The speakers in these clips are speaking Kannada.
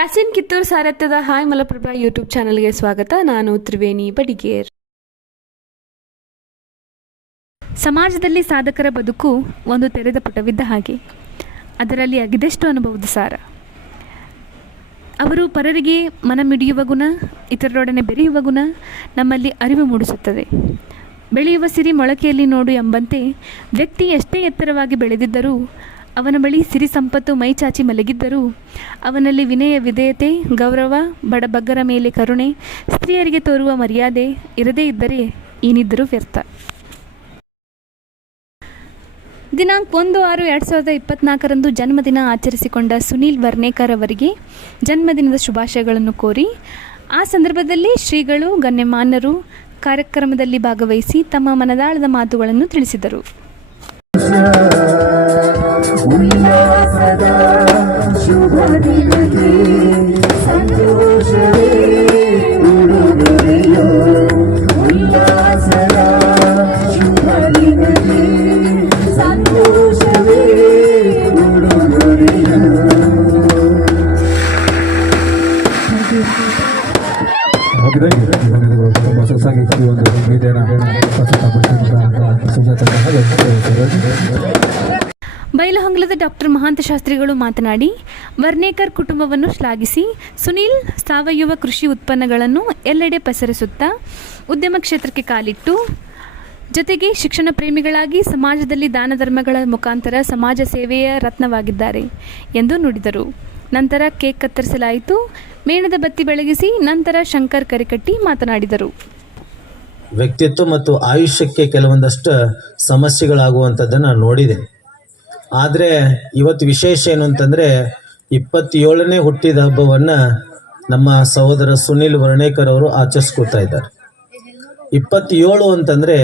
ಯಾಸಿನ್ ಕಿತ್ತೂರ್ ಸಾರಥ್ಯದ ಹಾಯ್ ಮಲಪ್ರಭಾ ಯೂಟ್ಯೂಬ್ ಚಾನಲ್ಗೆ ಸ್ವಾಗತ. ನಾನು ತ್ರಿವೇಣಿ ಬಡಿಗೇರ್. ಸಮಾಜದಲ್ಲಿ ಸಾಧಕರ ಬದುಕು ಒಂದು ತೆರೆದ ಪುಟವಿದ್ದ ಹಾಗೆ. ಅದರಲ್ಲಿ ಅಗಿದಷ್ಟು ಅನುಭವದ ಸಾರ. ಅವರು ಪರರಿಗೆ ಮನ ಮಿಡಿಯುವ ಗುಣ, ಇತರರೊಡನೆ ಬೆರೆಯುವ ಗುಣ ನಮ್ಮಲ್ಲಿ ಅರಿವು ಮೂಡಿಸುತ್ತದೆ. ಬೆಳೆಯುವ ಸಿರಿ ಮೊಳಕೆಯಲ್ಲಿ ನೋಡು ಎಂಬಂತೆ ವ್ಯಕ್ತಿ ಎಷ್ಟೇ ಎತ್ತರವಾಗಿ ಬೆಳೆದಿದ್ದರೂ, ಅವನ ಬಳಿ ಸಿರಿ ಸಂಪತ್ತು ಮೈಚಾಚಿ ಮಲಗಿದ್ದರೂ, ಅವನಲ್ಲಿ ವಿನಯ, ವಿಧೇಯತೆ, ಗೌರವ, ಬಡಬಗ್ಗರ ಮೇಲೆ ಕರುಣೆ, ಸ್ತ್ರೀಯರಿಗೆ ತೋರುವ ಮರ್ಯಾದೆ ಇರದೇ ಇದ್ದರೆ ಏನಿದ್ದರೂ ವ್ಯರ್ಥ. ದಿನಾಂಕ 1/6/2024 ಜನ್ಮದಿನ ಆಚರಿಸಿಕೊಂಡ ಸುನೀಲ್ ವರ್ನೇಕರ್ ಅವರಿಗೆ ಜನ್ಮದಿನದ ಶುಭಾಶಯಗಳನ್ನು ಕೋರಿ, ಆ ಸಂದರ್ಭದಲ್ಲಿ ಶ್ರೀಗಳು, ಗಣ್ಯಮಾನ್ಯರು ಕಾರ್ಯಕ್ರಮದಲ್ಲಿ ಭಾಗವಹಿಸಿ ತಮ್ಮ ಮನದಾಳದ ಮಾತುಗಳನ್ನು ತಿಳಿಸಿದರು. ಬೈಲಹೊಂಗಲದ ಡಾಕ್ಟರ್ ಮಹಾಂತ ಶಾಸ್ತ್ರಿಗಳು ಮಾತನಾಡಿ, ವರ್ನೇಕರ್ ಕುಟುಂಬವನ್ನು ಶ್ಲಾಘಿಸಿ, ಸುನೀಲ್ ಸಾವಯವ ಕೃಷಿ ಉತ್ಪನ್ನಗಳನ್ನು ಎಲ್ಲೆಡೆ ಪಸರಿಸುತ್ತಾ ಉದ್ಯಮ ಕ್ಷೇತ್ರಕ್ಕೆ ಕಾಲಿಟ್ಟು, ಜೊತೆಗೆ ಶಿಕ್ಷಣ ಪ್ರೇಮಿಗಳಾಗಿ ಸಮಾಜದಲ್ಲಿ ದಾನ ಧರ್ಮಗಳ ಮುಖಾಂತರ ಸಮಾಜ ಸೇವೆಯ ರತ್ನವಾಗಿದ್ದಾರೆ ಎಂದು ನುಡಿದರು. ನಂತರ ಕೇಕ್ ಕತ್ತರಿಸಲಾಯಿತು. ಮೇಣದ ಬತ್ತಿ ಬೆಳಗಿಸಿ ನಂತರ ಶಂಕರ್ ಕರಿಕಟ್ಟಿ ಮಾತನಾಡಿದರು. ವ್ಯಕ್ತಿತ್ವ ಮತ್ತು ಆಯುಷ್ಯಕ್ಕೆ ಕೆಲವೊಂದಷ್ಟು ಸಮಸ್ಯೆಗಳಾಗುವಂಥದ್ದನ್ನು ನೋಡಿದೆ. ಆದರೆ ಇವತ್ತು ವಿಶೇಷ ಏನು ಅಂತಂದರೆ, 27ನೇ ಹುಟ್ಟಿದ ಹಬ್ಬವನ್ನು ನಮ್ಮ ಸಹೋದರ ಸುನೀಲ್ ವರ್ನೇಕರ್ ಅವರು ಆಚರಿಸ್ಕೊಳ್ತಾ ಇದ್ದಾರೆ. 27 ಅಂತಂದರೆ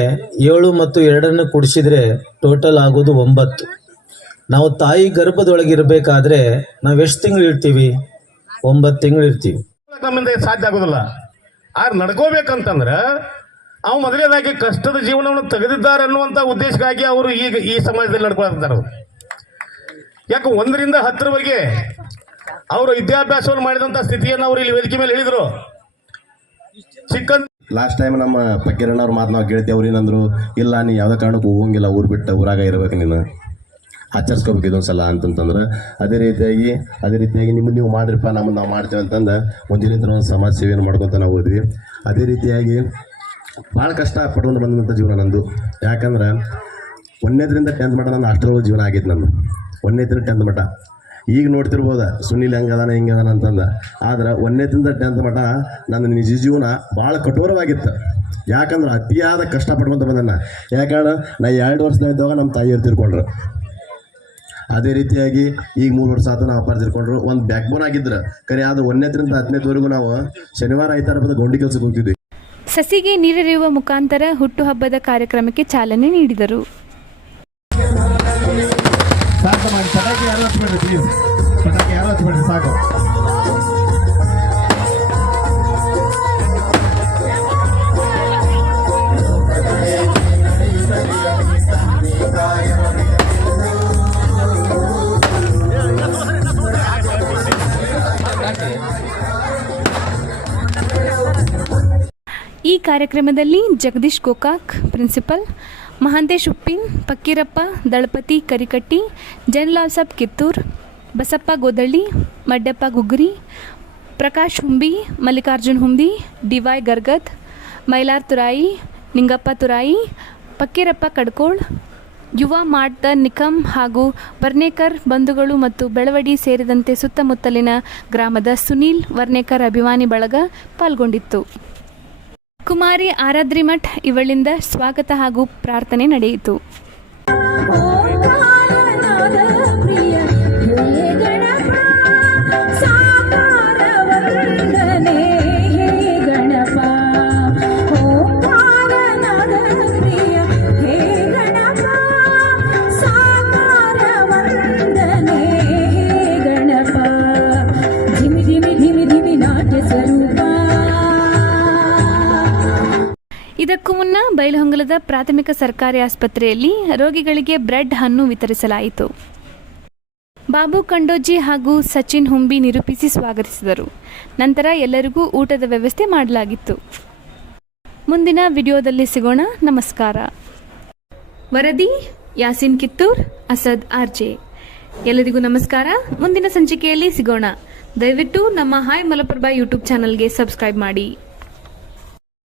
7 ಮತ್ತು 2 ಕೂಡಿಸಿದರೆ ಟೋಟಲ್ ಆಗೋದು 9. ನಾವು ತಾಯಿ ಗರ್ಭದೊಳಗಿರಬೇಕಾದ್ರೆ ನಾವು ಎಷ್ಟು ತಿಂಗಳು ಇರ್ತೀವಿ? 9 ತಿಂಗಳು ಇರ್ತೀವಿ. ನಮ್ಮಿಂದ ಸಾಧ್ಯ ಆಗೋದಿಲ್ಲ. ಆದ್ರೆ ನಡ್ಕೋಬೇಕಂತಂದ್ರೆ ಅವು ಮೊದಲನೇದಾಗಿ ಕಷ್ಟದ ಜೀವನವನ್ನು ತೆಗೆದಿದ್ದಾರೆ ಅನ್ನುವಂಥ ಉದ್ದೇಶಕ್ಕಾಗಿ ಅವರು ಈಗ ಈ ಸಮಾಜದಲ್ಲಿ ನಡ್ಕೊಳ್ತಿದ್ದಾರೆ. ಯಾಕೆ 1 ರಿಂದ 10ರವರೆಗೆ ಅವರು ವಿದ್ಯಾಭ್ಯಾಸವನ್ನು ಮಾಡಿದಂಥ ಸ್ಥಿತಿಯನ್ನು ಅವರು ಇಲ್ಲಿ ವೇದಿಕೆ ಮೇಲೆ ಹೇಳಿದರು. ಲಾಸ್ಟ್ ಟೈಮ್ ನಮ್ಮ ಪಕ್ಕೀರಣ್ಣವ್ರ ಮಾತು ನಾವು ಕೇಳ್ತೀವಿ. ಅವ್ರು ಏನಂದ್ರು, ಇಲ್ಲ ನೀ ಯಾವುದೇ ಕಾರಣಕ್ಕೂ ಹೋಗಂಗಿಲ್ಲ, ಊರು ಬಿಟ್ಟು ಊರಾಗ ಇರ್ಬೇಕು, ನೀನು ಆಚರಿಸ್ಕೋಬೇಕು ಇದೊಂದ್ಸಲ ಅಂತಂತಂದ್ರೆ, ಅದೇ ರೀತಿಯಾಗಿ ನಿಮ್ಮನ್ನು ನೀವು ಮಾಡಿರಪ್ಪ, ನಮ್ಮನ್ನು ನಾವು ಮಾಡ್ತೇವೆ ಅಂತಂದು ಮುಂಜಾನೆ ಒಂದು ಸಮಾಜ ಸೇವೆಯನ್ನು ಮಾಡ್ಕೊತ ನಾವು ಹೋದ್ವಿ. ಅದೇ ರೀತಿಯಾಗಿ ಭಾಳ ಕಷ್ಟ ಪಡ್ಕೊಂಡು ಬಂದಂಥ ಜೀವನ ನಂದು. ಯಾಕಂದ್ರೆ 1ನೇದರಿಂದ 10th ಮಟ್ಟ ನನ್ನ ಹಾಸ್ಟೆಲ್ ಜೀವನ ಆಗೈತೆ ನಂದು. 1ನೇದರಿಂದ 10th ಮಟ್ಟ. ಈಗ ನೋಡ್ತಿರ್ಬೋದ ಸುನೀಲ್ ಹೆಂಗದಾನ ಹಿಂಗದಾನ ಅಂತಂದು. ಆದ್ರೆ 1ನೇದರಿಂದ 10th ಮಟ್ಟ ನನ್ನ ನಿಜ ಜೀವನ ಭಾಳ ಕಠೋರವಾಗಿತ್ತು. ಯಾಕಂದ್ರೆ ಅತಿಯಾದ ಕಷ್ಟಪಡ್ಕೊಂತ ಬಂದನ್ನ. ಯಾಕಂದ್ರೆ ನಾ 2 ವರ್ಷದಾಗಿದ್ದಾಗ ನಮ್ಮ ತಾಯಿಯವ್ರು ತಿರ್ಕೊಂಡ್ರು. ಅದೇ ರೀತಿಯಾಗಿ ಈಗ 3 ವರ್ಷ ಆತ ನಾವು ಅಪ್ಪಾರು ತಿರ್ಕೊಂಡ್ರು. ಒಂದು ಬ್ಯಾಕ್ ಬೋನ್ ಆಗಿದ್ರು ಕರೆ. ಆದ್ರೆ 1ನೇದರಿಂದ 10ನೇದವರೆಗೂ ನಾವು ಶನಿವಾರ ಐತಾರ ಬಂದು ಗೌಂಡಿ ಕೆಲಸಕ್ಕೆ ಹೋಗ್ತಿದ್ವಿ. ಸಸಿಗೆ ನೀರೆರೆಯುವ ಮುಖಾಂತರ ಹುಟ್ಟುಹಬ್ಬದ ಕಾರ್ಯಕ್ರಮಕ್ಕೆ ಚಾಲನೆ ನೀಡಿದರು. ಸಾಕು. ಈ ಕಾರ್ಯಕ್ರಮದಲ್ಲಿ ಜಗದೀಶ್ ಗೋಕಾಕ್ ಪ್ರಿನ್ಸಿಪಲ್, ಮಹಾಂತೇಶ್ ಉಪ್ಪಿನ್, ಪಕ್ಕೀರಪ್ಪ ದಳಪತಿ ಕರಿಕಟ್ಟಿ, ಜನಲಾಲ್ ಸಾಬ್ ಕಿತ್ತೂರ್, ಬಸಪ್ಪ ಗೋದಳ್ಳಿ, ಮಡ್ಯಪ್ಪ ಗುಗ್ಗರಿ, ಪ್ರಕಾಶ್ ಹುಂಬಿ, ಮಲ್ಲಿಕಾರ್ಜುನ್ ಹುಂಬಿ, ಡಿವೈ ಗರ್ಗದ್, ಮೈಲಾರ್ ತುರಾಯಿ, ನಿಂಗಪ್ಪ ತುರಾಯಿ, ಪಕ್ಕೀರಪ್ಪ ಕಡ್ಕೋಳ್, ಯುವ ಮಾಡ್ದ ನಿಕಮ್ ಹಾಗೂ ವರ್ನೇಕರ್ ಬಂಧುಗಳು ಮತ್ತು ಬೆಳವಡಿ ಸೇರಿದಂತೆ ಸುತ್ತಮುತ್ತಲಿನ ಗ್ರಾಮದ ಸುನೀಲ್ ವರ್ನೇಕರ್ ಅಭಿಮಾನಿ ಬಳಗ ಪಾಲ್ಗೊಂಡಿತ್ತು. ಕುಮಾರಿ ಆರಾದ್ರಿಮಠ್ ಇವಳಿಂದ ಸ್ವಾಗತ ಹಾಗೂ ಪ್ರಾರ್ಥನೆ ನಡೆಯಿತು. ಇದಕ್ಕೂ ಮುನ್ನ ಬೈಲಹೊಂಗಲದ ಪ್ರಾಥಮಿಕ ಸರ್ಕಾರಿ ಆಸ್ಪತ್ರೆಯಲ್ಲಿ ರೋಗಿಗಳಿಗೆ ಬ್ರೆಡ್ ಹಣ್ಣು ವಿತರಿಸಲಾಯಿತು. ಬಾಬು ಕಂಡೋಜಿ ಹಾಗೂ ಸಚಿನ್ ಹುಂಬಿ ನಿರೂಪಿಸಿ ಸ್ವಾಗತಿಸಿದರು. ನಂತರ ಎಲ್ಲರಿಗೂ ಊಟದ ವ್ಯವಸ್ಥೆ ಮಾಡಲಾಗಿತ್ತು. ಮುಂದಿನ ವಿಡಿಯೋದಲ್ಲಿ ಸಿಗೋಣ. ನಮಸ್ಕಾರ. ವರದಿ ಯಾಸಿನ್ ಕಿತ್ತೂರ್, ಅಸದ್ ಆರ್ಜೆ. ಎಲ್ಲರಿಗೂ ನಮಸ್ಕಾರ. ಮುಂದಿನ ಸಂಚಿಕೆಯಲ್ಲಿ ಸಿಗೋಣ. ದಯವಿಟ್ಟು ನಮ್ಮ ಹಾಯ್ ಮಲಪ್ರಭಾ ಯೂಟ್ಯೂಬ್ ಚಾನಲ್ಗೆ ಸಬ್ಸ್ಕ್ರೈಬ್ ಮಾಡಿ.